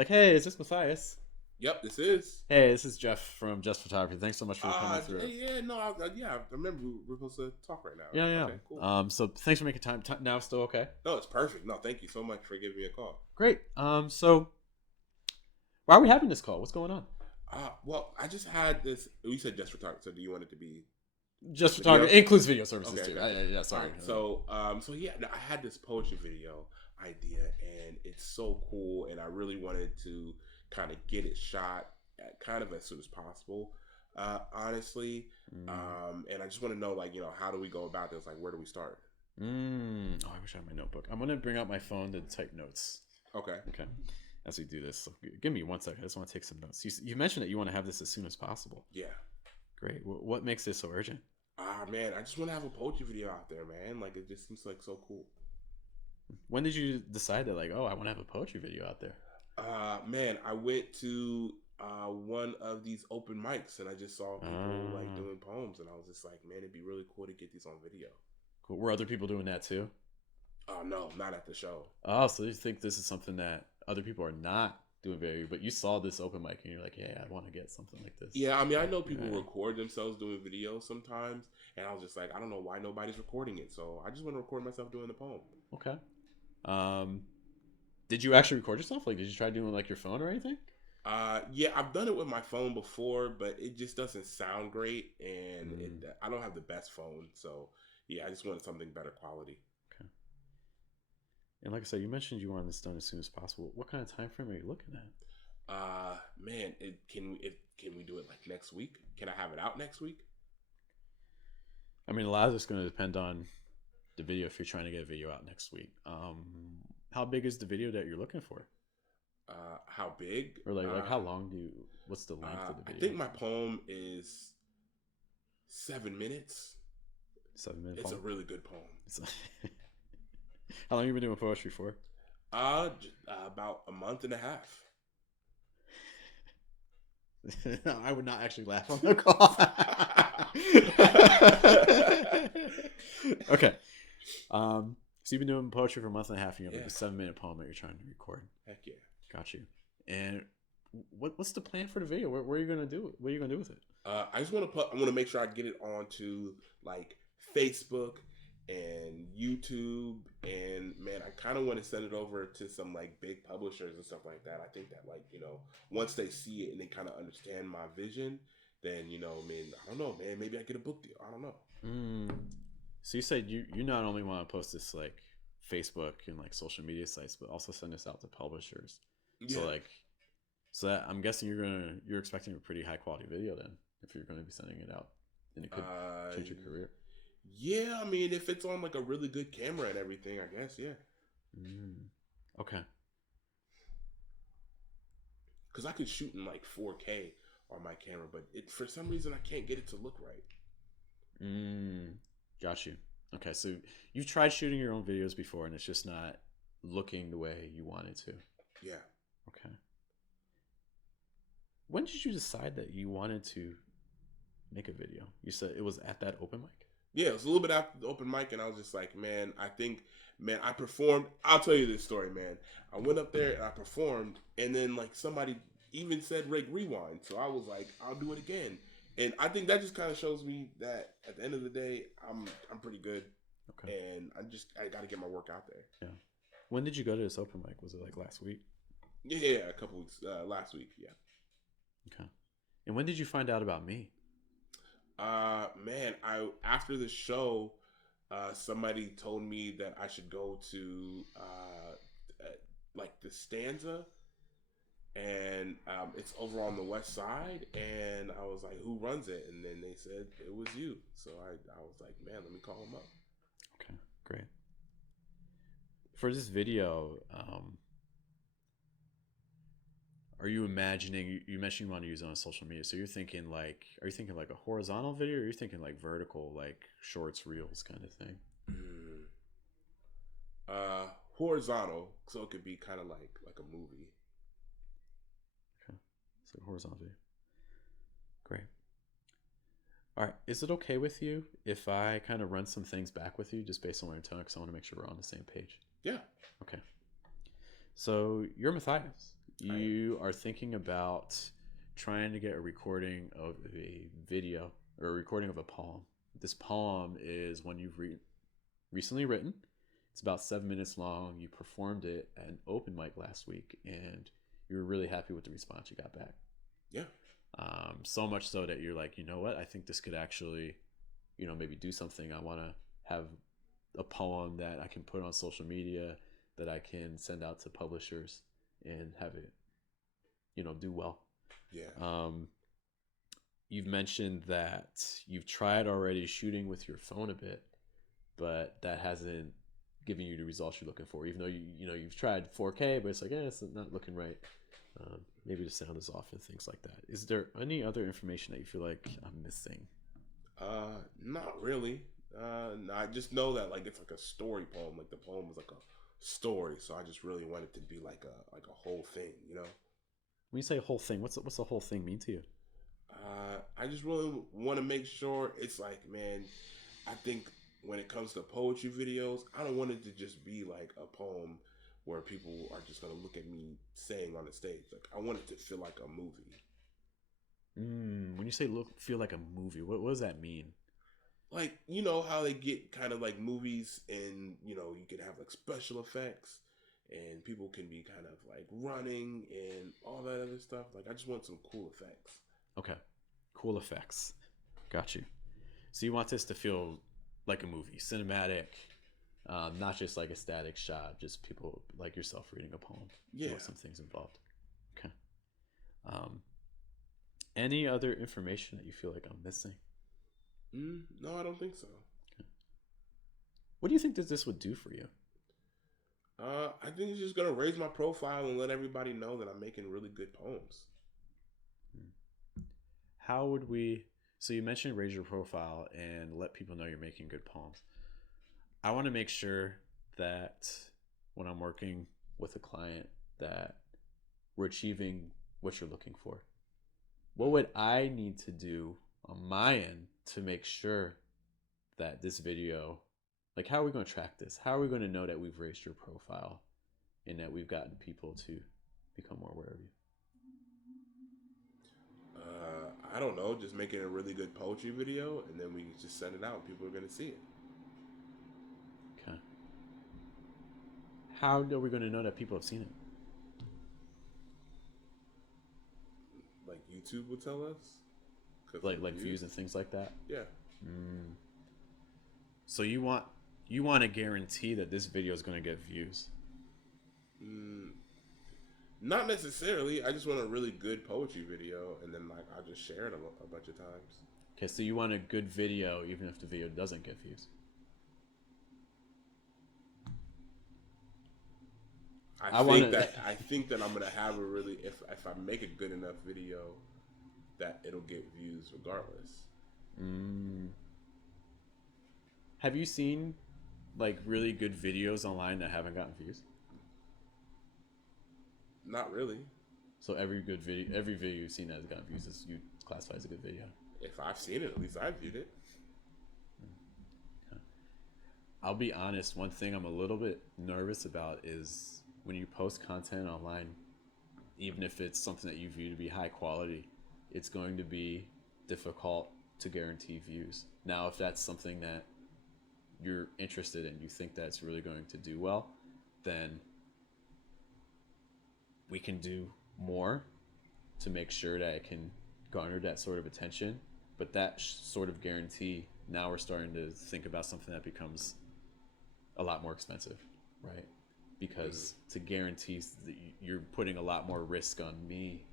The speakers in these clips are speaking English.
Like, hey, is this Matthias? Yep, this is. Hey, this is Jeff from Just Photography. Thanks so much for coming through. Yeah, no, yeah, I remember we're supposed to talk right now, Yeah, right? yeah. Okay, cool. So thanks for making time. Now still okay? No, it's perfect. No, thank you so much for giving me a call. Great. So why are we having this call? What's going on? Well, I just had this. You said just photography, so do you want it to be Just video? Photography includes video services Okay, too. okay. Yeah, sorry. So yeah, I had this poetry video idea, and it's so cool, and I really wanted to kind of get it shot at kind of as soon as possible, honestly. And I just want to know, like, how do we go about this? Like, where do we start? Oh, I wish I had my notebook. I'm gonna bring out my phone to type notes. Okay. As we do this, so give me 1 second. I just want to take some notes. You mentioned that you want to have this as soon as possible. Yeah. Great. What makes this so urgent? Man, I just want to have a poetry video out there, man. Like, it just seems like so cool. When did you decide that, like, oh, I want to have a poetry video out there? Man, I went to one of these open mics, and I just saw people like doing poems, and I was just like, man, it'd be really cool to get these on video. Cool. Were other people doing that too? Oh no, not at the show. Oh, so you think this is something that other people are not doing very, but you saw this open mic and you're like, yeah, I want to get something like this. Yeah, I mean, I know people record themselves doing videos sometimes, and I was just like, I don't know why nobody's recording it, so I just want to record myself doing the poem. Okay. Did you actually record yourself? Like, did you try doing like your phone or anything? Yeah, I've done it with my phone before, but it just doesn't sound great, and I don't have the best phone, so yeah, I just wanted something better quality. Okay. And like I said, you mentioned you wanted this done as soon as possible. What kind of time frame are you looking at? Man, can we do it like next week? Can I have it out next week? I mean, a lot of it's going to depend on the video. If you're trying to get a video out next week, how big is the video that you're looking for? How big? Or like how long do you? What's the length of the video? I think my poem is 7 minutes. 7 minutes. It's a really good poem. How long have you been doing poetry for? About a month and a half. I would not actually laugh on the call. Okay. So you've been doing poetry for a month and a half, and you have like a 7-minute poem that you're trying to record. Heck yeah. Got you. And what's the plan for the video? What are you gonna do? What are you gonna do with it? I just want to make sure I get it onto like Facebook and YouTube, and man, I kind of want to send it over to some like big publishers and stuff like that. I think that, like, once they see it and they kind of understand my vision, then I mean, I don't know, man, maybe I get a book deal. I don't know. So you said you not only want to post this like Facebook and like social media sites, but also send this out to publishers. Yeah. So that I'm guessing you're expecting a pretty high quality video then, if you're going to be sending it out, and it could change your career. Yeah, I mean, if it's on like a really good camera and everything, I guess, yeah. Okay. Because I could shoot in like 4K on my camera, but for some reason I can't get it to look right. Got you. Okay, so you've tried shooting your own videos before, and it's just not looking the way you want it to. Yeah. Okay. When did you decide that you wanted to make a video? You said it was at that open mic? Yeah, it was a little bit after the open mic, and I was just like, man, I performed. I'll tell you this story, man. I went up there and I performed, and then like somebody even said, "Rick, rewind." So I was like, I'll do it again. And I think that just kind of shows me that at the end of the day, I'm pretty good. Okay. And I got to get my work out there. Yeah. When did you go to this open mic? Was it like last week? Yeah, a couple weeks. Last week, yeah. Okay. And when did you find out about me? Man, after the show, somebody told me that I should go to like the Stanza, and it's over on the west side, and I was like, who runs it? And then they said it was you. So I was like, man, let me call him up. Okay, great. For this video, are you imagining, you mentioned you want to use it on social media, so are you thinking like a horizontal video, or are you thinking like vertical, like shorts, reels kind of thing? Horizontal, so it could be kind of like a movie. Okay, so horizontal video. Great. All right, is it okay with you if I kind of run some things back with you just based on what you're telling, because I want to make sure we're on the same page? Yeah. Okay. So you're Matthias. I am. You are thinking about trying to get a recording of a video or a recording of a poem. This poem is one you've recently written. It's about 7 minutes long. You performed it at an open mic last week, and you were really happy with the response you got back. Yeah. So much so that you're like, you know what? I think this could actually, maybe do something. I want to have a poem that I can put on social media, that I can send out to publishers and have it, do well. Yeah. You've mentioned that you've tried already shooting with your phone a bit, but that hasn't given you the results you're looking for. Even though you've tried 4K, but it's like, it's not looking right. Maybe the sound is off and things like that. Is there any other information that you feel like I'm missing? Not really. No, I just know that like it's like a story poem. Like the poem was like a story, so I just really want it to be like a whole thing, you know. When you say whole thing, what's the whole thing mean to you? I just really want to make sure it's like, man, I think when it comes to poetry videos, I don't want it to just be like a poem where people are just gonna look at me saying on the stage. Like I want it to feel like a movie. When you say feel like a movie, what does that mean? Like, you know how they get kind of like movies and, you can have like special effects and people can be kind of like running and all that other stuff. Like I just want some cool effects. Okay. Cool effects. Got you. So you want this to feel like a movie, cinematic, not just like a static shot, just people like yourself reading a poem. Yeah. With some things involved. Okay. Any other information that you feel like I'm missing? No, I don't think so. Okay. What do you think that this would do for you? I think it's just gonna raise my profile and let everybody know that I'm making really good poems. How would we? So you mentioned raise your profile and let people know you're making good poems. I want to make sure that when I'm working with a client that we're achieving what you're looking for. What would I need to do on my end to make sure that this video, like how are we going to track this? How are we going to know that we've raised your profile and that we've gotten people to become more aware of you? I don't know, just making a really good poetry video and then we just send it out and people are going to see it. Okay. How are we going to know that people have seen it? Like YouTube will tell us? Like views and things like that? Yeah. So you want to guarantee that this video is going to get views? Not necessarily. I just want a really good poetry video, and then like I'll just share it a bunch of times. Okay, so you want a good video even if the video doesn't get views? I think that I'm gonna have a really if I make a good enough video, that it'll get views regardless. Have you seen like really good videos online that haven't gotten views? Not really. So every video you've seen that has gotten views is you classify as a good video? If I've seen it, at least I've viewed it. Okay. I'll be honest, one thing I'm a little bit nervous about is when you post content online, even if it's something that you view to be high quality, it's going to be difficult to guarantee views. Now, if that's something that you're interested in, you think that's really going to do well, then we can do more to make sure that it can garner that sort of attention. But that sort of guarantee, now we're starting to think about something that becomes a lot more expensive, right? Because to guarantee, you're putting a lot more risk on me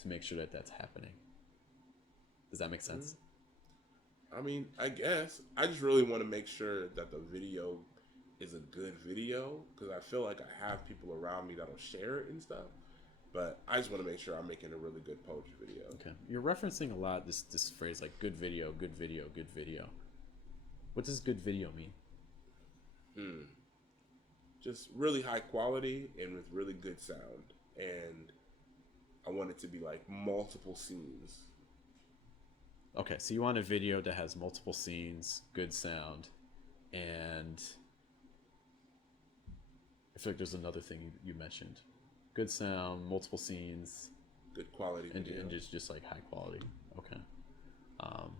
to make sure that that's happening. Does that make sense? I mean, I guess I just really want to make sure that the video is a good video because I feel like I have people around me that'll share it and stuff. But I just want to make sure I'm making a really good poetry video. Okay, you're referencing a lot this phrase like good video, good video, good video. What does good video mean? Just really high quality and with really good sound. And I want it to be like multiple scenes. Okay, so you want a video that has multiple scenes, good sound, and I feel like there's another thing you mentioned. good sound, multiple scenes, good quality, and just like high quality. Okay. Um,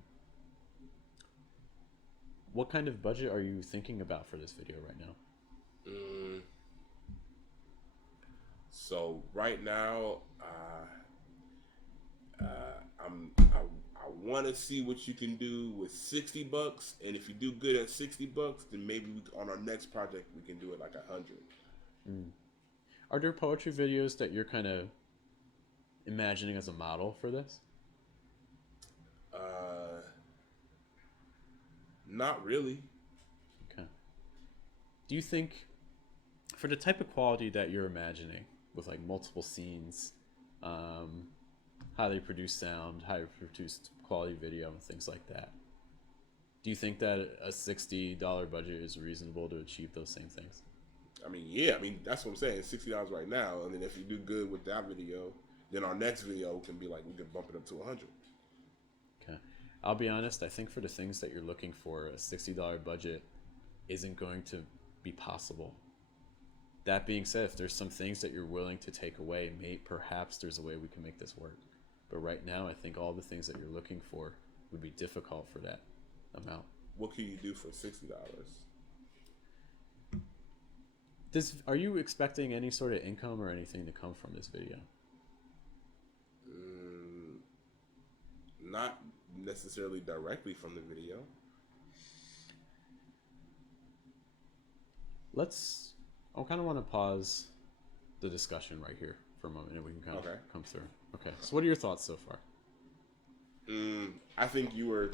what kind of budget are you thinking about for this video right now? So right now, I want to see what you can do with $60, and if you do good at $60, then maybe on our next project we can do it like 100. Are there poetry videos that you're kind of imagining as a model for this? Not really. Okay. Do you think, for the type of quality that you're imagining, with like multiple scenes, highly produced sound, highly produced quality video, and things like that, do you think that a $60 budget is reasonable to achieve those same things? I mean, yeah. I mean, that's what I'm saying. $60 right now, and then if you do good with that video, then our next video can be like we can bump it up to 100. Okay. I'll be honest. I think for the things that you're looking for, a $60 budget isn't going to be possible. That being said, if there's some things that you're willing to take away, perhaps there's a way we can make this work. But right now, I think all the things that you're looking for would be difficult for that amount. What can you do for $60? Are you expecting any sort of income or anything to come from this video? Not necessarily directly from the video. I kind of want to pause the discussion right here for a moment, and we can kind of come through. Okay. So, what are your thoughts so far? I think you were.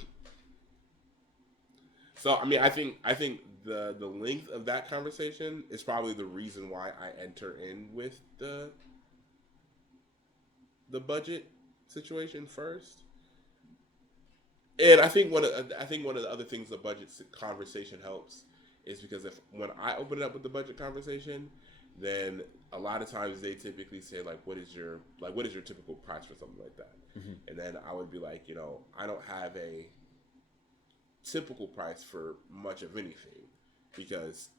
So I mean, I think the length of that conversation is probably the reason why I enter in with the budget situation first. And I think one of the other things the budget conversation helps is because when I open it up with the budget conversation, then a lot of times they typically say like, what is your typical price for something like that? Mm-hmm. And then I would be like, I don't have a typical price for much of anything because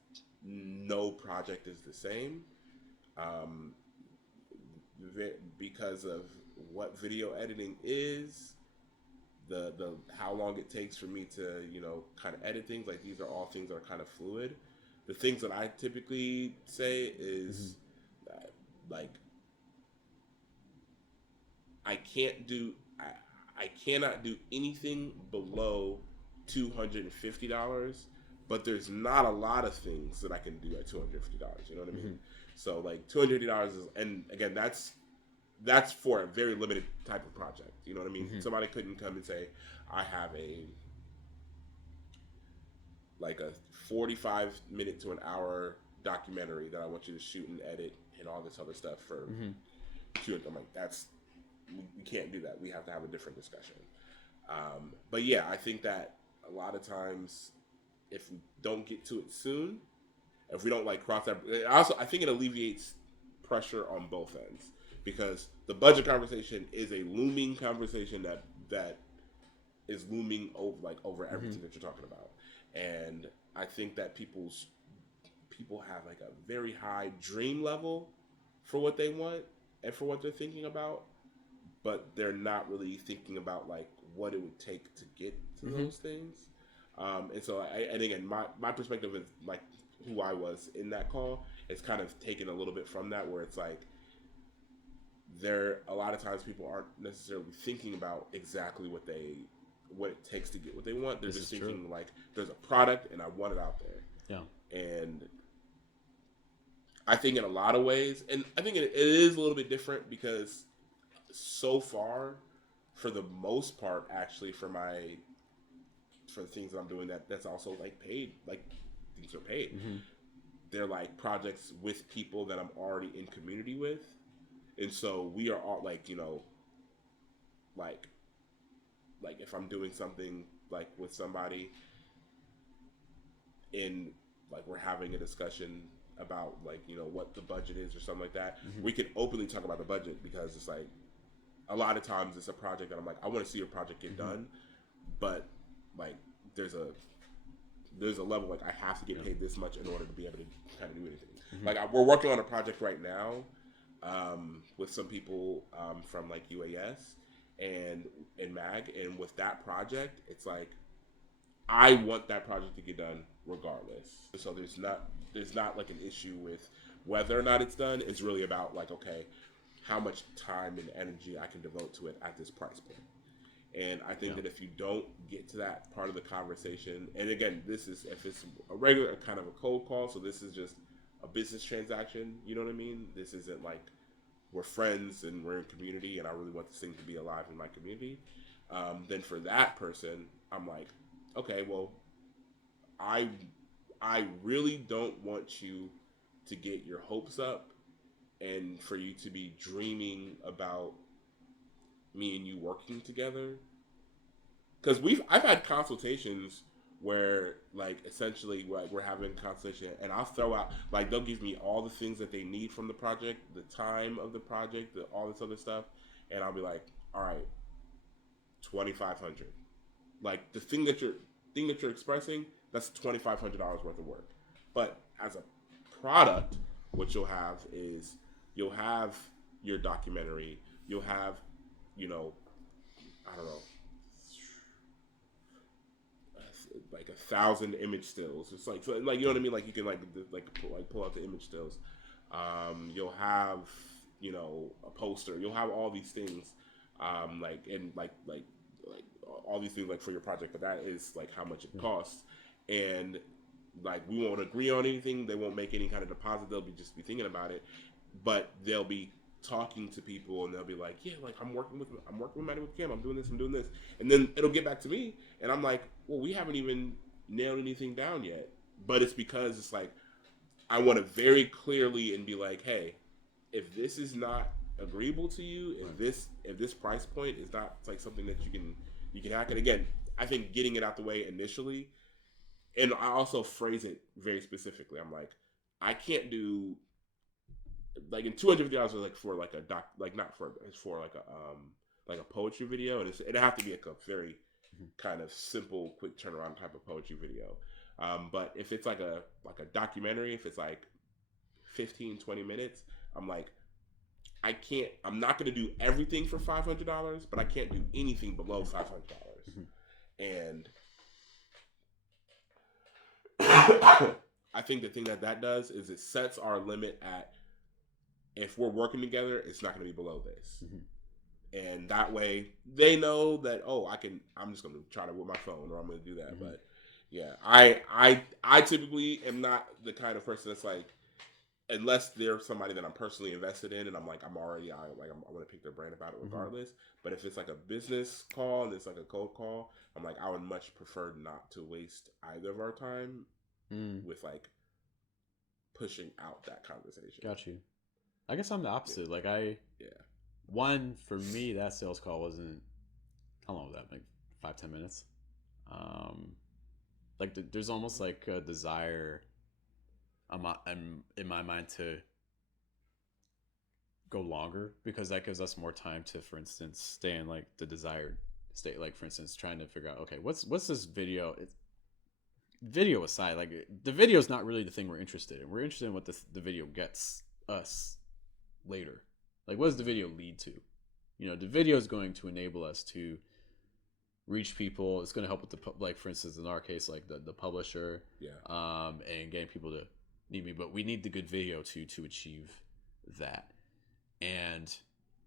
no project is the same. Because of what video editing is, the how long it takes for me to kind of edit things, like these are all things that are kind of fluid. The things that I typically say is that, like, I cannot do anything below $250, but there's not a lot of things that I can do at $250. You know what I mean? Mm-hmm. So like $250 is, and again, that's for a very limited type of project. You know what I mean? Mm-hmm. Somebody couldn't come and say, I have a 45-minute to an hour documentary that I want you to shoot and edit and all this other stuff for $200. I'm like, we can't do that. We have to have a different discussion. But yeah, I think that a lot of times, if we don't get to it soon, if we don't cross that, I think it alleviates pressure on both ends, because the budget conversation is a looming conversation that is looming over everything that you're talking about. And I think that people have a very high dream level for what they want and for what they're thinking about, but they're not really thinking about what it would take to get to those things. And so and again, my perspective is who I was in that call is kind of taken a little bit from that, where it's a lot of times people aren't necessarily thinking about exactly what it takes to get what they want. They're just thinking there's a product and I want it out there. Yeah. And I think in a lot of ways, and I think it is a little bit different because so far, for the most part, actually, for the things that I'm doing that's also paid, things are paid. Mm-hmm. They're projects with people that I'm already in community with. And so we are all if I'm doing something with somebody and we're having a discussion about what the budget is or something like that, we can openly talk about the budget, because it's a lot of times it's a project that I'm I want to see your project get done, but there's a level I have to get paid this much in order to be able to kind of do anything. Mm-hmm. We're working on a project right now with some people from like UAS and MAG, and with that project, it's like I want that project to get done regardless. So there's not like an issue with whether or not it's done. It's really about like, okay, how much time and energy I can devote to it at this price point. And I think that if you don't get to that part of the conversation, and again, this is if it's a regular kind of a cold call, so this is just a business transaction, you know what I mean? This isn't like we're friends and we're in community and I really want this thing to be alive in my community. Then for that person, I'm like, okay, well, I really don't want you to get your hopes up and for you to be dreaming about me and you working together, because I've had consultations where like essentially like we're having a consultation and I'll throw out like they'll give me all the things that they need from the project, the time of the project, all this other stuff, and I'll be like, all right, 2,500. Like the thing that you're expressing, that's $2,500 worth of work. But as a product, what you'll have is you'll have your documentary, you'll have, you know, I don't know, like 1,000 image stills. It's like, so, like, you know what I mean? Like you can like pull out the image stills. You'll have, you know, a poster. You'll have all these things, like all these things like for your project. But that is like how much it costs, and like we won't agree on anything. They won't make any kind of deposit. They'll just be thinking about it, but they'll be talking to people and they'll be like, yeah, like I'm working with Maddie with Cam. I'm doing this, and then it'll get back to me, and I'm like, well, we haven't even nailed anything down yet. But it's because it's like I want to very clearly and be like, hey, if this is not agreeable to you, if this price point is not like something that you can hack it. Again, I think getting it out the way initially, and I also phrase it very specifically. I'm like, I can't do like in $250 like for like a doc, like not for it's for like a poetry video, and it'd have to be like a very kind of simple, quick turnaround type of poetry video. But if it's like a documentary, if it's like 15-20 minutes, I'm like, I'm not going to do everything for $500, but I can't do anything below $500. And I think the thing that does is it sets our limit at, if we're working together, it's not going to be below this. And that way they know that, oh, I'm just going to try to with my phone, or I'm going to do that. But yeah, I typically am not the kind of person that's like, unless they're somebody that I'm personally invested in, and I'm like, I want to pick their brain about it regardless. But if it's like a business call and it's like a cold call, I'm like, I would much prefer not to waste either of our time with like pushing out that conversation. Got you. I guess I'm the opposite. Like one, for me, that sales call wasn't, how long was that? Like 5-10 minutes. Like there's almost like a desire I'm in my mind to go longer, because that gives us more time to, for instance, stay in like the desired state. Like for instance, trying to figure out, okay, what's this video? Video aside, like the video is not really the thing we're interested in. We're interested in what the video gets us later. Like, what does the video lead to? You know, the video is going to enable us to reach people. It's going to help with like, for instance, in our case, like the publisher, and getting people to need me. But we need the good video to achieve that. And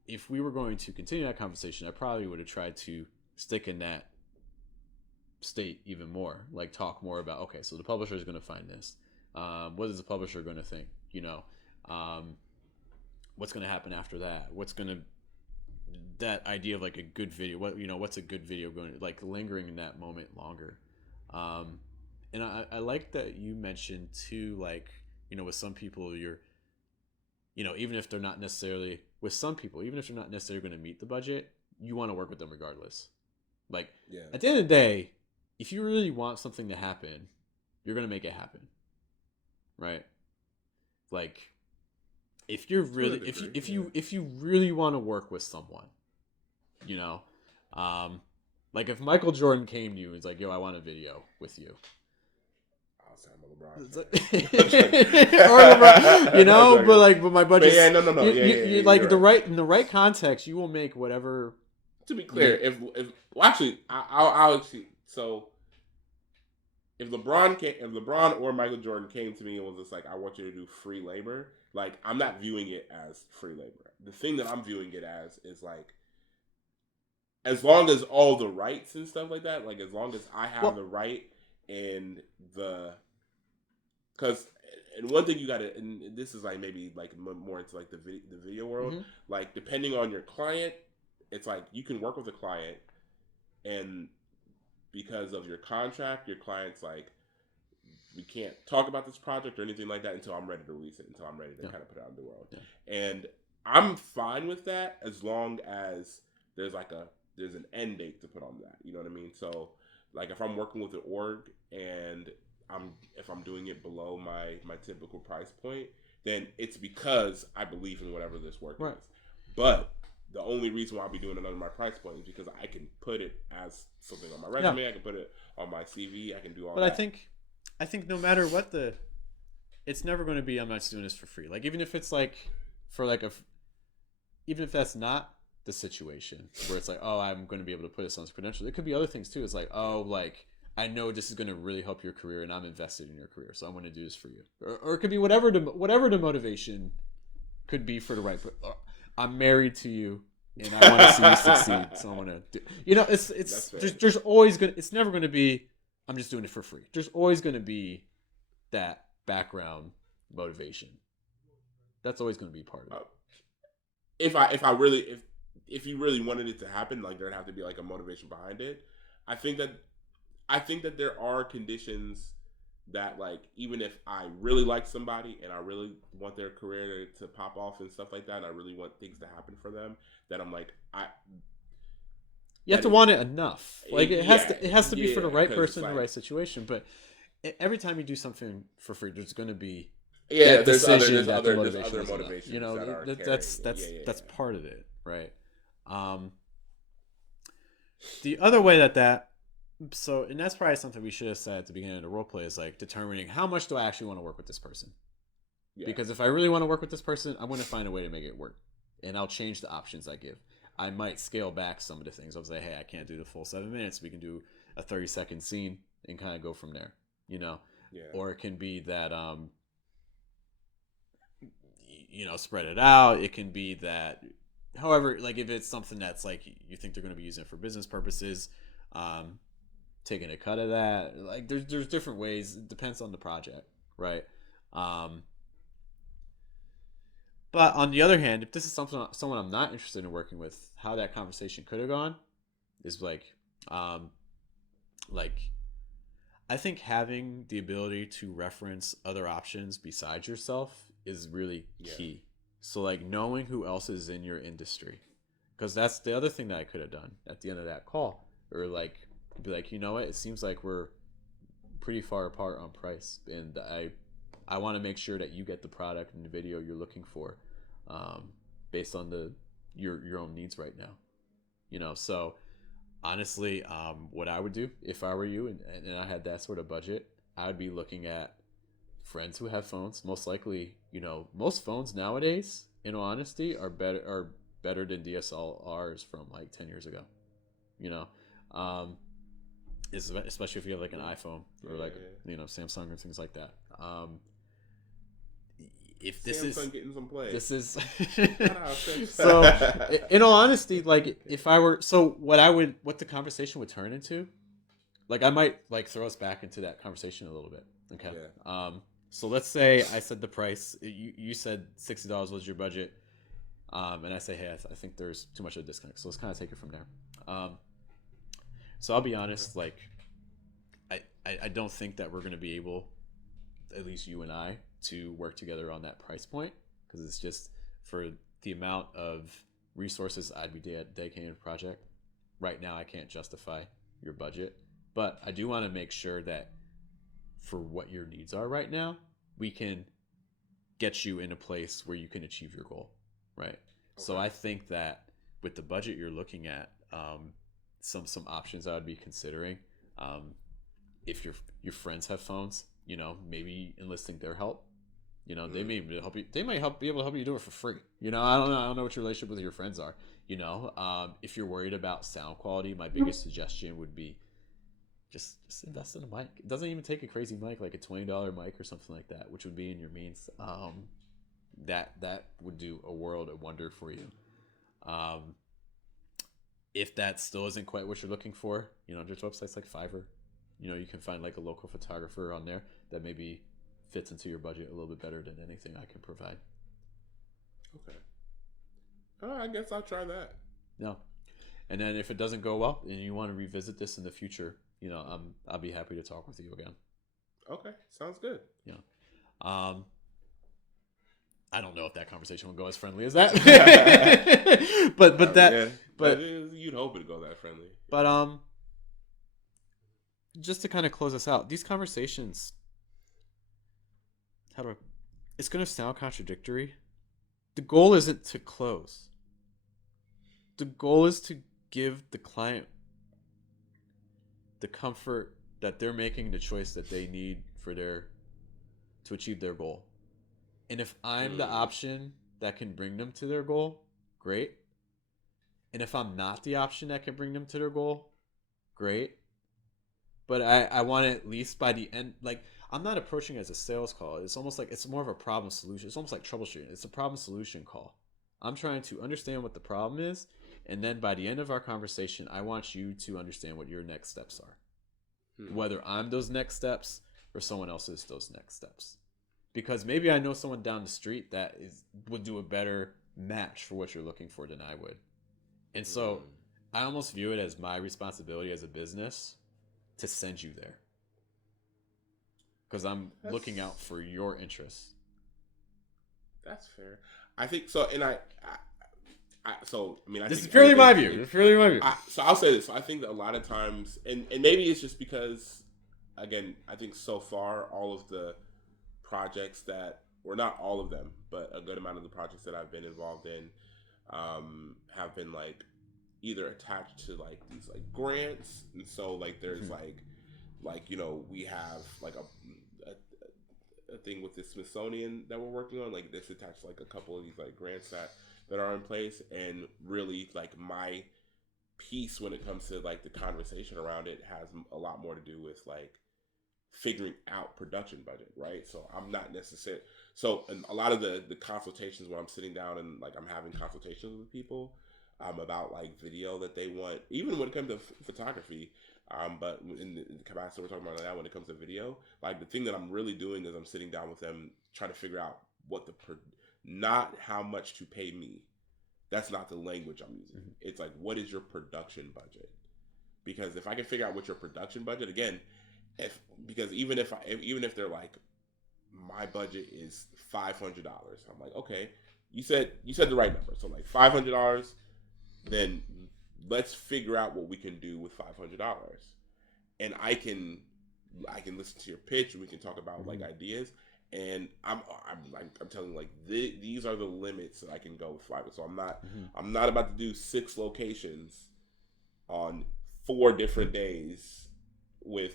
if we were going to continue that conversation, I probably would have tried to stick in that state even more. Like, talk more about, okay, so the publisher is going to find this. What is the publisher going to think? You know, what's going to happen after that? That idea of like a good video, what's a good video going to, like, lingering in that moment longer. And I like that you mentioned too, like, you know, with some people even if they're not necessarily going to meet the budget, you want to work with them regardless. Like, at the end of the day, if you really want something to happen, you're going to make it happen. Right? Like, if you're really, if you really want to work with someone, you know, like if Michael Jordan came to you and was like, yo, I want a video with you. I'll say I'm a LeBron. Or LeBron, you know, but my budget. Yeah, no. You like in the right context, you will make whatever. To be clear, if actually, I'll actually, so if LeBron or Michael Jordan came to me and was just like, I want you to do free labor, like, I'm not viewing it as free labor. The thing that I'm viewing it as is like, as long as all the rights and stuff like that, like as long as I have the right and because and one thing you got to, and this is like maybe like more into like the video world, mm-hmm. like depending on your client, it's like you can work with a client and because of your contract, your client's like, we can't talk about this project or anything like that until I'm ready to release it, until I'm ready to kind of put it out in the world. Yeah. And I'm fine with that as long as there's an end date to put on that. You know what I mean? So like if I'm working with an org and if I'm doing it below my typical price point, then it's because I believe in whatever this work is. But the only reason why I'll be doing it under my price point is because I can put it as something on my resume. I can put it on my CV. I can do all that. But I think no matter what it's never going to be, I'm not doing this for free. Like even if it's like even if that's not the situation where it's like, oh, I'm going to be able to put this on his credentials. It could be other things too. It's like, oh, like I know this is going to really help your career and I'm invested in your career. So I'm going to do this for you. Or it could be whatever the motivation could be for the right. I'm married to you and I want to see you succeed. So I want to do, there's always it's never going to be, I'm just doing it for free. There's always going to be that background motivation. That's always going to be part of it. If you really wanted it to happen, like there'd have to be like a motivation behind it. I think that there are conditions that like even if I really like somebody and I really want their career to pop off and stuff like that, and I really want things to happen for them, that I'm like you have to want it enough. Like it has to be for the right person in the right situation. But every time you do something for free, there's going to be there's other motivations. You know, that's part of it, right? The other way and that's probably something we should have said at the beginning of the role play is like determining how much do I actually want to work with this person. Yeah. Because if I really want to work with this person, I'm going to find a way to make it work, and I'll change the options I give. I might scale back some of the things. I'll say, hey, I can't do the full 7 minutes. We can do a 30-second scene and kind of go from there, you know? Yeah. Or it can be that, spread it out. It can be that, however, like if it's something that's like you think they're going to be using it for business purposes, taking a cut of that. Like there's different ways. It depends on the project, right? But on the other hand, if this is someone I'm not interested in working with, how that conversation could have gone is like I think having the ability to reference other options besides yourself is really key. So like knowing who else is in your industry, because that's the other thing that I could have done at the end of that call, or like be like, you know what, it seems like we're pretty far apart on price, and I want to make sure that you get the product and the video you're looking for, based on your own needs right now, you know. So honestly, what I would do if I were you and I had that sort of budget, I would be looking at friends who have phones. Most likely, you know, most phones nowadays, in all honesty, are better than DSLRs from like 10 years ago, you know. Especially if you have like an iPhone or like you know, Samsung or things like that. If this Samsung getting some play. This is so in all honesty, like if I were, so what the conversation would turn into, like I might like throw us back into that conversation a little bit. Okay. Yeah. So let's say I said the price, you said $60 was your budget, and I say, hey, I think there's too much of a disconnect, so let's kind of take it from there. So I'll be honest, like I don't think that we're going to be able, at least you and I, to work together on that price point, because it's just for the amount of resources I'd be dedicating to the project. Right now, I can't justify your budget, but I do want to make sure that for what your needs are right now, we can get you in a place where you can achieve your goal, right? Okay. So I think that with the budget you're looking at, some options I would be considering, if your friends have phones, maybe enlisting their help. They may be able to help you. They might be able to help you do it for free. I don't know. I don't know what your relationship with your friends are. If you're worried about sound quality, my biggest suggestion would be just invest in a mic. It doesn't even take a crazy mic, like a $20 mic or something like that, which would be in your means. That would do a world of wonder for you. If that still isn't quite what you're looking for, there's websites like Fiverr. You can find like a local photographer on there that maybe fits into your budget a little bit better than anything I can provide. Okay. I guess I'll try that. No. And then if it doesn't go well and you want to revisit this in the future, I'll be happy to talk with you again. Okay. Sounds good. Yeah. I don't know if that conversation will go as friendly as that. but you'd hope it'd go that friendly. But just to kind of close us out, these conversations, it's going to sound contradictory. The goal isn't to close. The goal is to give the client the comfort that they're making the choice that they need to achieve their goal. And if I'm the option that can bring them to their goal, great. And if I'm not the option that can bring them to their goal, great. But I want to, at least by the end, like, I'm not approaching it as a sales call. It's almost like it's more of a problem solution. It's almost like troubleshooting. It's a problem solution call. I'm trying to understand what the problem is. And then by the end of our conversation, I want you to understand what your next steps are. Whether I'm those next steps or someone else is those next steps. Because maybe I know someone down the street that would do a better match for what you're looking for than I would. And so I almost view it as my responsibility as a business to send you there. Because I'm looking out for your interests. That's fair. I think so. And I this is purely my view. So I'll say this. So I think that a lot of times, and maybe it's just because, again, I think so far all of the projects or not all of them, but a good amount of the projects that I've been involved in have been like either attached to like these like grants, and so like there's like we have like a thing with the Smithsonian that we're working on, like this attached to like a couple of these like grants that are in place, and really like my piece when it comes to like the conversation around it has a lot more to do with like figuring out production budget, right? So I'm not necessarily in a lot of the consultations when I'm sitting down and like I'm having consultations with people about like video that they want, even when it comes to photography, but in the capacity we're talking about now, when it comes to video, like the thing that I'm really doing is I'm sitting down with them trying to figure out what not how much to pay me. That's not the language I'm using. Mm-hmm. It's like, what is your production budget? Because if I can figure out what your production budget, again, even if they're like, my budget is $500, I'm like, okay, you said the right number, so like $500, then let's figure out what we can do with $500, and I can listen to your pitch, and we can talk about like ideas, and I'm telling you, like these are the limits that I can go with $500. So I'm not about to do 6 locations on 4 different days with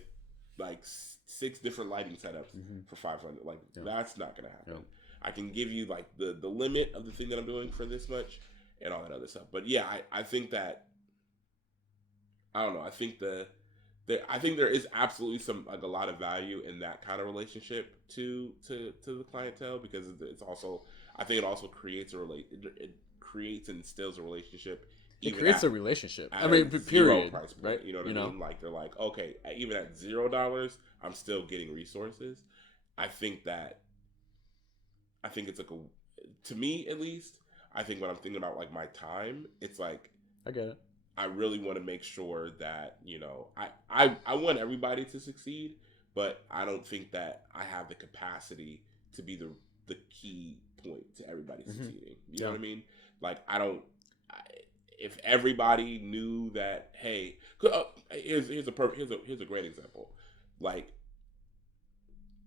like 6 different lighting setups for $500. Like that's not gonna happen. I can give you like the limit of the thing that I'm doing for this much and all that other stuff. But yeah, I think that, I don't know. I think I think there is absolutely some like a lot of value in that kind of relationship to the clientele, because it's also, I think it also creates it creates and instills a relationship. It creates a relationship. I mean, period. Price point, right? You know what I mean? Like they're like, okay, even at $0, I'm still getting resources. I think it's like to me at least, I think when I'm thinking about like my time, it's like, I get it. I really want to make sure that, I want everybody to succeed, but I don't think that I have the capacity to be the key point to everybody succeeding. You know what I mean? Like, if everybody knew that, hey, here's a great example. Like,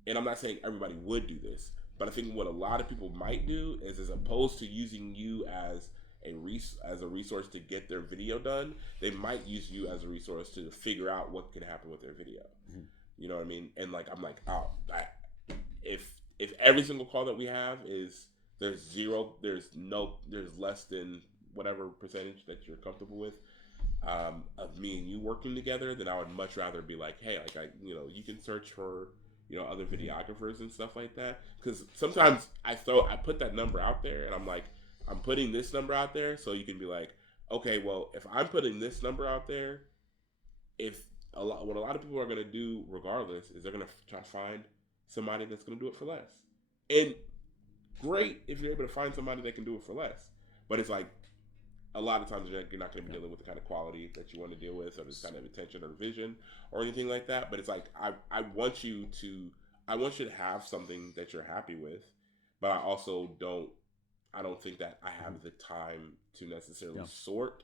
and I'm not saying everybody would do this, but I think what a lot of people might do is, as opposed to using you as a resource to get their video done, they might use you as a resource to figure out what can happen with their video. You know what I mean? And like I'm like, oh, if every single call that we have is there's zero, there's less than whatever percentage that you're comfortable with, of me and you working together, then I would much rather be like, hey, like you can search for other videographers and stuff like that. Because sometimes I put that number out there, and I'm like, I'm putting this number out there, so you can be like, okay, well, if I'm putting this number out there, if what a lot of people are gonna do regardless is they're gonna try to find somebody that's gonna do it for less. And great if you're able to find somebody that can do it for less, but it's like a lot of times you're not going to be dealing with the kind of quality that you want to deal with, or this kind of attention or vision or anything like that. But it's like I want you to have something that you're happy with, but I don't think that I have the time to necessarily sort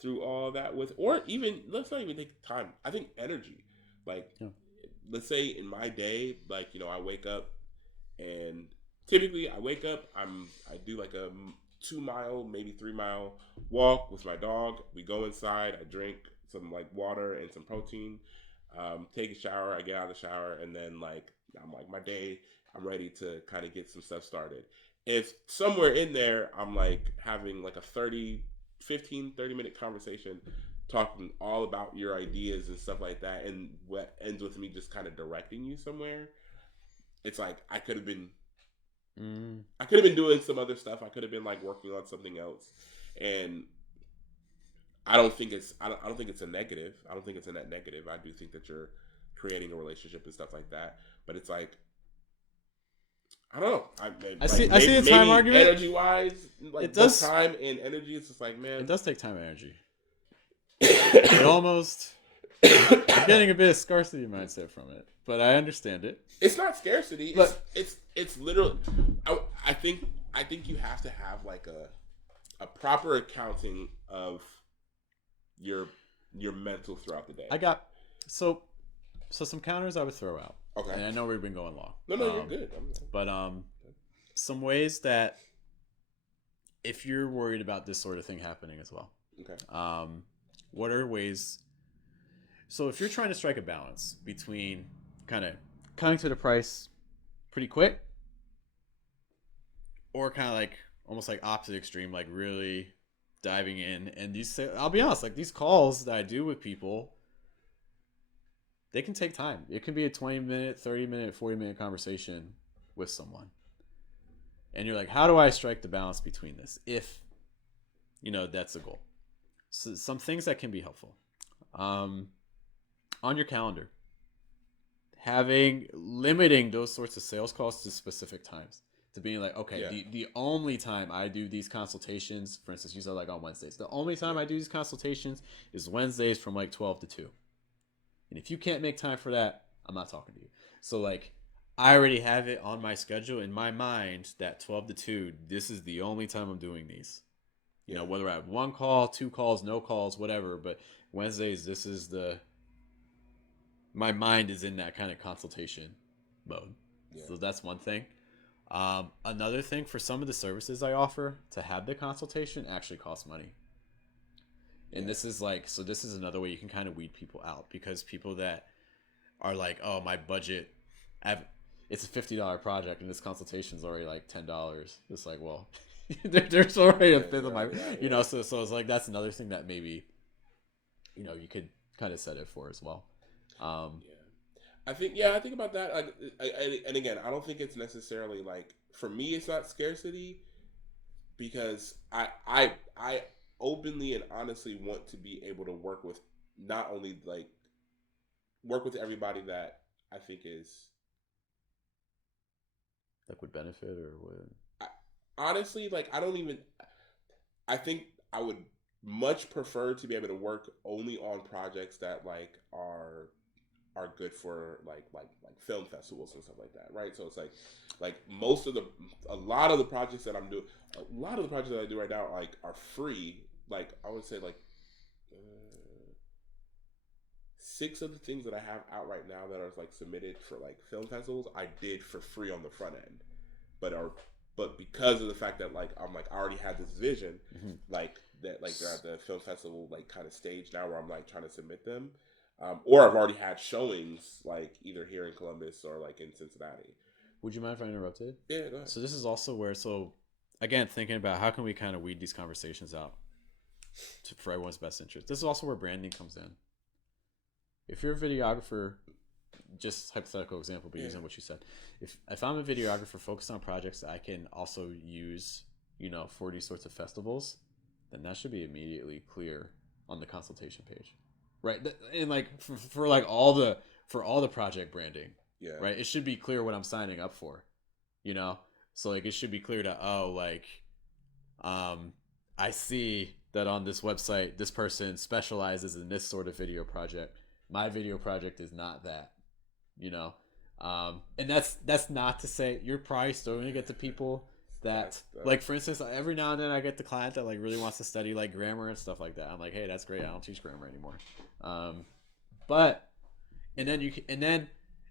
through all of that with, or even let's not even take time. I think energy, like let's say in my day, like I wake up, and typically I wake up, I do like a 2-mile, maybe 3-mile walk with my dog. We go inside, I drink some like water and some protein, take a shower, I get out of the shower, and then like I'm like my day, I'm ready to kind of get some stuff started. If somewhere in there I'm like having like a 30-minute conversation talking all about your ideas and stuff like that, and what ends with me just kind of directing you somewhere, it's like I could have been doing some other stuff. I could have been like working on something else, and I don't think it's a negative. I don't think it's a net negative. I do think that you're creating a relationship and stuff like that. But it's like I don't know. I see the time argument. Energy wise, like it does time and energy. It's just like, man, it does take time and energy. It almost I'm getting a bit of scarcity mindset from it, but I understand it. It's not scarcity. But it's literally. I think you have to have like a proper accounting of your mental throughout the day. I got so some counters I would throw out. Okay. And I know we've been going long. No, you're good. But some ways that if you're worried about this sort of thing happening as well. Okay. What are ways? So if you're trying to strike a balance between kind of coming to the price pretty quick, or kind of like almost like opposite extreme, like really diving in, and I'll be honest, like these calls that I do with people, they can take time. It can be a 20-minute, 30-minute, 40-minute conversation with someone. And you're like, how do I strike the balance between this? If, that's the goal. So some things that can be helpful. On your calendar, limiting those sorts of sales calls to specific times. To being like, okay, the only time I do these consultations, for instance, you said like on Wednesdays. The only time I do these consultations is Wednesdays from like 12 to 2. And if you can't make time for that, I'm not talking to you. So like, I already have it on my schedule in my mind that 12 to 2, this is the only time I'm doing these. Whether I have 1 call, 2 calls, no calls, whatever. But Wednesdays, my mind is in that kind of consultation mode. Yeah. So that's one thing. Another thing, for some of the services I offer, to have the consultation actually costs money. And this is another way you can kind of weed people out, because people that are like, oh, my budget, it's a $50 project and this consultation is already like $10. It's like, well, there's already a fifth of my, so it's like, that's another thing that maybe, you could kind of set it for as well. I think about that. Like, and again, I don't think it's necessarily like, for me, it's not scarcity, because I openly and honestly want to be able to work with everybody that I think is that would benefit, or would honestly, like, I think I would much prefer to be able to work only on projects that like are good for like film festivals and stuff like that, right? So it's like a lot of the projects that I do right now are free. Like, I would say like 6 of the things that I have out right now that are like submitted for like film festivals, I did for free on the front end, but because of the fact that like I already had this vision, like that, like they're at the film festival like kind of stage now where I'm like trying to submit them. or I've already had showings like either here in Columbus or like in Cincinnati. Would you mind if I interrupted? Yeah, go ahead. So this is also where, so again, thinking about how can we kind of weed these conversations out for everyone's best interest. This is also where branding comes in. If you're a videographer, just hypothetical example, but using what you said, if I'm a videographer focused on projects that I can also use, for these sorts of festivals, then that should be immediately clear on the consultation page, right? And like for like all the project branding, right? It should be clear what I'm signing up for, So like it should be clear that I see that on this website this person specializes in this sort of video project. My video project is not that, and that's not to say you're probably still gonna get the people that like, for instance, every now and then I get the client that like really wants to study like grammar and stuff like that. I'm like, hey, that's great. I don't teach grammar anymore. But and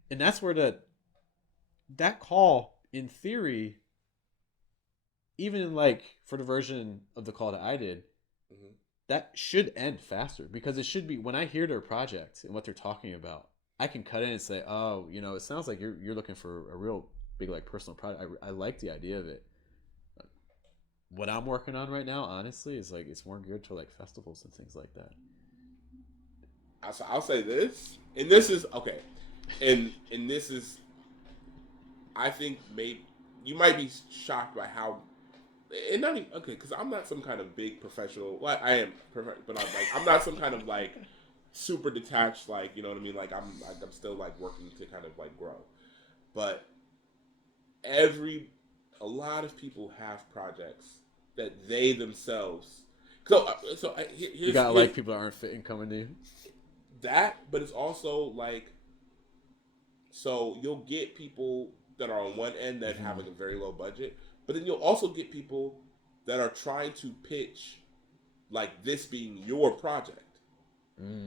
that's where that call in theory, even like for the version of the call that I did, that should end faster, because it should be when I hear their project and what they're talking about, I can cut in and say, oh, it sounds like you're looking for a real big like personal project. I like the idea of it. What I'm working on right now, honestly, is like it's more geared to like festivals and things like that. I'll say this, and this is okay, and this is, I think maybe you might be shocked by how. And not even, okay, because I'm not some kind of big professional. Well, I am, but I'm not some kind of like super detached. Like, you know what I mean? Like I'm still like working to kind of like grow. But a lot of people have projects that they themselves. You got like people that aren't fitting coming to you. That, but it's also like, so you'll get people that are on one end that have like a very low budget. But then you'll also get people that are trying to pitch like this being your project.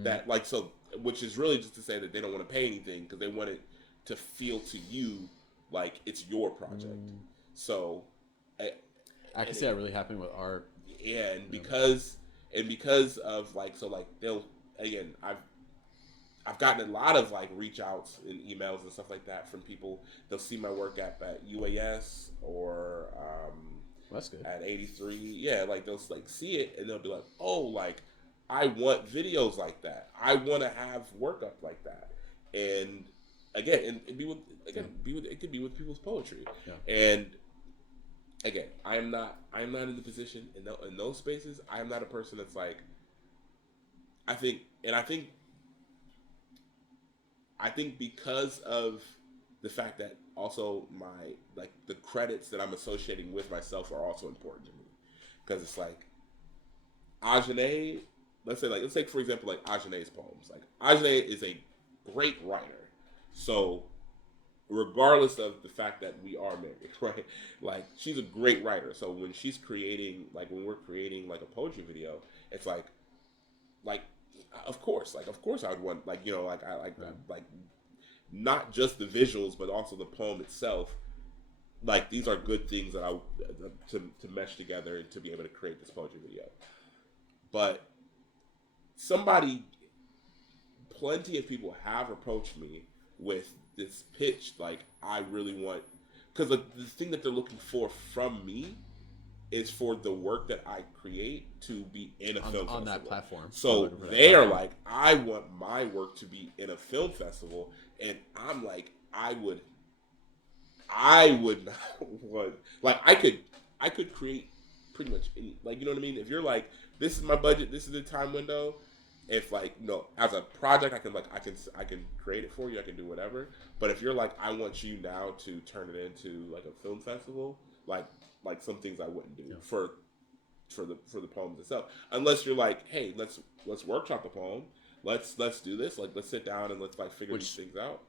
That like, so, which is really just to say that they don't want to pay anything because they want it to feel to you like it's your project. So I can see that really happening with art. Yeah, and because of like, so like they'll, again, I've gotten a lot of like reach outs and emails and stuff like that from people. They'll see my work at UAS or that's good. At 83. Yeah, like they'll like see it and they'll be like, oh, like I want videos like that. I want to have work up like that. And again, it could be with people's poetry. Yeah. And again, I'm not in the position in those spaces. I am not a person that's like, I think because of the fact that also my, like, the credits that I'm associating with myself are also important to me. Because it's like, Ajane, let's take for example, like Ajane's poems. Like, Ajane is a great writer. So, regardless of the fact that we are married, right? Like, she's a great writer. So when she's creating, like, when we're creating, like, a poetry video, it's like, of course I would want, like, like not just the visuals, but also the poem itself. Like, these are good things that to mesh together and to be able to create this poetry video. But plenty of people have approached me with this pitch, like, I really want, because the thing that they're looking for from me is for the work that I create to be in a film festival. On that platform. So they are like, I want my work to be in a film festival, and I'm like, I would not want, like, I could create pretty much any, like, you know what I mean? If you're like, this is my budget, this is the time window, if, like, no, as a project, I can create it for you, I can do whatever. But if you're like, I want you now to turn it into like a film festival, like some things I wouldn't do for the poems itself, unless you're like, hey, let's workshop the poem, let's do this, like, let's sit down and let's, like, figure these things out.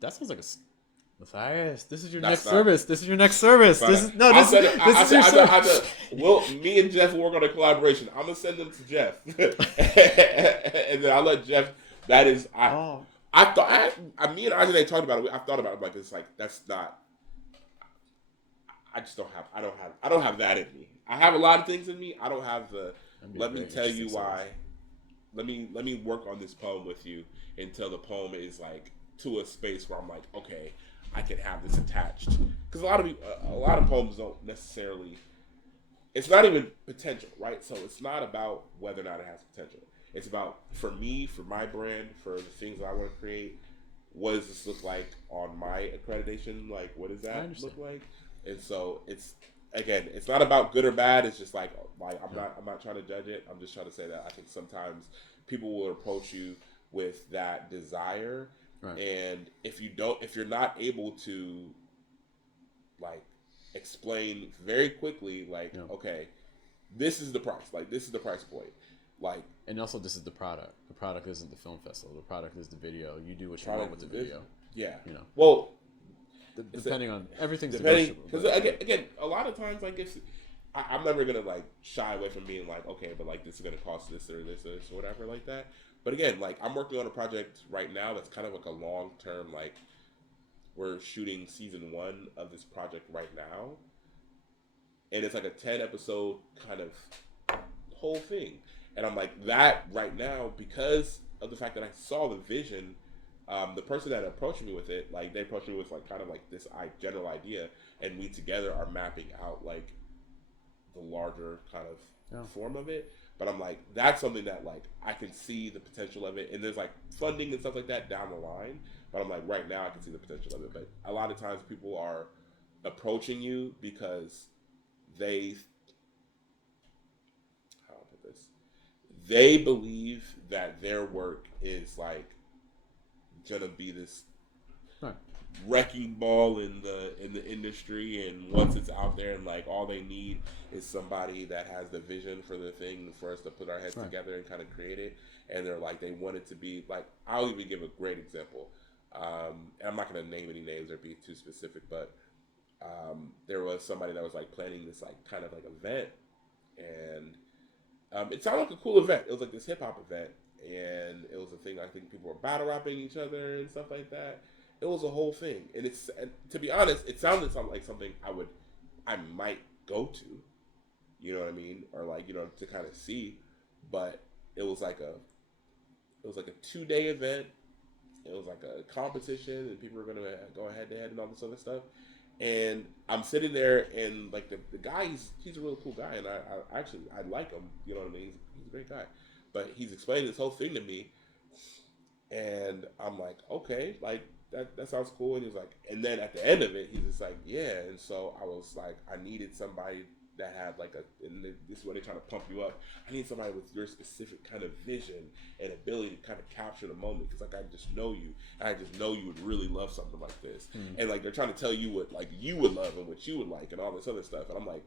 That sounds like a Matthias, this is your next service. This is your next service. This is your service. Well, me and Jeff will work on a collaboration. I'm gonna send them to Jeff, and then I'll let Jeff. That is, me and Ajane talked about it. I've thought about it. Like, it's like, that's not. I just don't have. I don't have that in me. I have a lot of things in me. I don't have the. Let me tell you why. let me work on this poem with you until the poem is like to a space where I'm like, okay, I can have this attached. Because a lot of poems don't necessarily. It's not even potential, right? So it's not about whether or not it has potential. It's about, for me, for my brand, for the things that I want to create. What does this look like on my accreditation? Like, what does that look like? And so it's not about good or bad. It's just like I'm not trying to judge it. I'm just trying to say that I think sometimes people will approach you with that desire, right. And if you're not able to like explain very quickly, like, okay, this is the price. Like, this is the price point. Like, and also this is the product. The product isn't the film festival. The product is the video. You do what you want with the video. Yeah. You know. Well, depending on everything's negotiable. Because again, a lot of times, like, if I'm never gonna like shy away from being like, okay, but like this is gonna cost this or this or whatever like that. But again, like, I'm working on a project right now that's kind of like a long term, like, we're shooting season 1 of this project right now, and it's like a 10 episode kind of whole thing. And I'm like, that right now, because of the fact that I saw the vision, the person that approached me with it, like, they approached me with like kind of like this general idea, and we together are mapping out like the larger kind of form of it. But I'm like, that's something that like I can see the potential of it, and there's like funding and stuff like that down the line. But I'm like, right now I can see the potential of it. But a lot of times people are approaching you because they believe that their work is like gonna be this wrecking ball in the industry, and once it's out there, and like all they need is somebody that has the vision for the thing for us to put our heads together and kind of create it. And they're like, they want it to be like, I'll even give a great example. And I'm not gonna name any names or be too specific, but there was somebody that was like planning this like kind of like event, and it sounded like a cool event. It was like this hip hop event, and it was a thing. I think people were battle rapping each other and stuff like that. It was a whole thing, and to be honest, it sounded like something I might go to, you know what I mean, or like, you know, to kind of see. But it was like a 2-day event. It was like a competition, and people were gonna go head to head and all this other stuff. And I'm sitting there, and like the guy, he's a really cool guy, and I like him, you know what I mean? He's a great guy, but he's explaining this whole thing to me, and I'm like, okay, like that sounds cool. And he's like, and then at the end of it, he's just like, yeah. And so I was like, I needed somebody that had like and this is where they're trying to pump you up. I need somebody with your specific kind of vision and ability to kind of capture the moment, because like I just know you, and I just know you would really love something like this. And like they're trying to tell you what like you would love and what you would like and all this other stuff. And I'm like,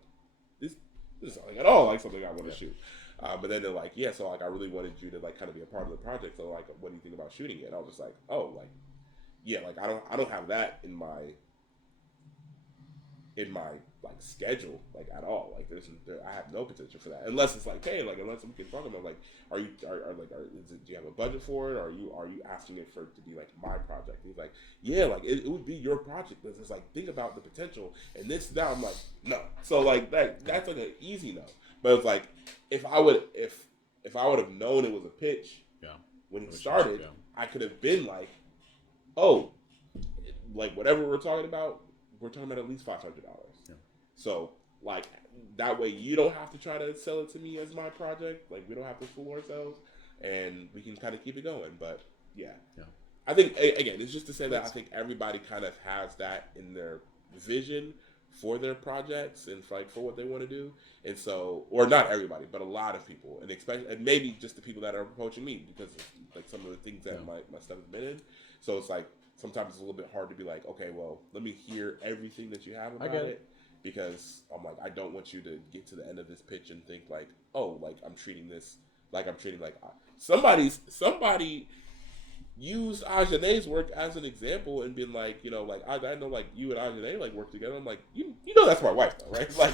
this is not like at all like something I want to shoot. But then they're like, yeah, so like I really wanted you to like kind of be a part of the project. So like, what do you think about shooting it? And I was just like, oh, like, yeah, like I don't have that in my like schedule like at all. Like I have no potential for that, unless it's like, hey, like unless we can talk about like, do you have a budget for it? Or are you asking it for it to be like my project? And he's like, yeah, like it would be your project, but it's like, think about the potential and this now. I'm like, no. So like that's like an easy no. But it's like, if I would have known it was a pitch when he started, I could have been like, oh, like whatever we're talking about at least $500. Yeah. So like that way you don't have to try to sell it to me as my project. Like we don't have to fool ourselves, and we can kind of keep it going. But yeah. I think again, it's just to say that I think everybody kind of has that in their vision for their projects and for what they want to do. And so, or not everybody, but a lot of people, and maybe just the people that are approaching me because of like some of the things that my stuff has been in. So it's like, sometimes it's a little bit hard to be like, okay, well, let me hear everything that you have about it, because I'm like, I don't want you to get to the end of this pitch and think like, oh, like I'm treating like somebody used Ajane's work as an example and been like, you know, like I know like you and Ajane like work together. I'm like, you know that's my wife though, right? Like,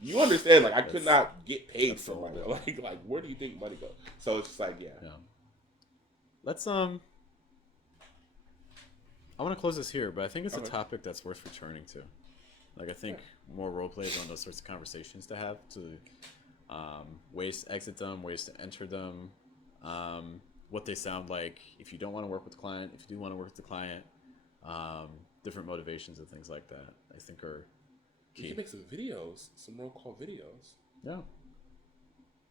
you understand? Like I could not get paid for money. Like where do you think money goes? So it's just like, yeah. Let's I want to close this here, but I think it's a topic that's worth returning to. Like I think more role plays on those sorts of conversations to have, to ways to exit them, ways to enter them, what they sound like if you don't want to work with the client, if you do want to work with the client, different motivations and things like that, I think are key. You can make some videos, some roll call videos. Yeah.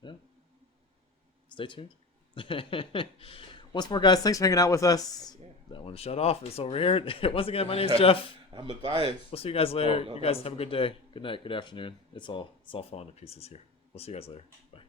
Yeah. Stay tuned. Once more, guys, thanks for hanging out with us. Yeah. That one shut off. It's over here. Once again, my name's Jeff. I'm Matthias. We'll see you guys later. You guys have a good day. Good night. Good afternoon. It's all falling to pieces here. We'll see you guys later. Bye.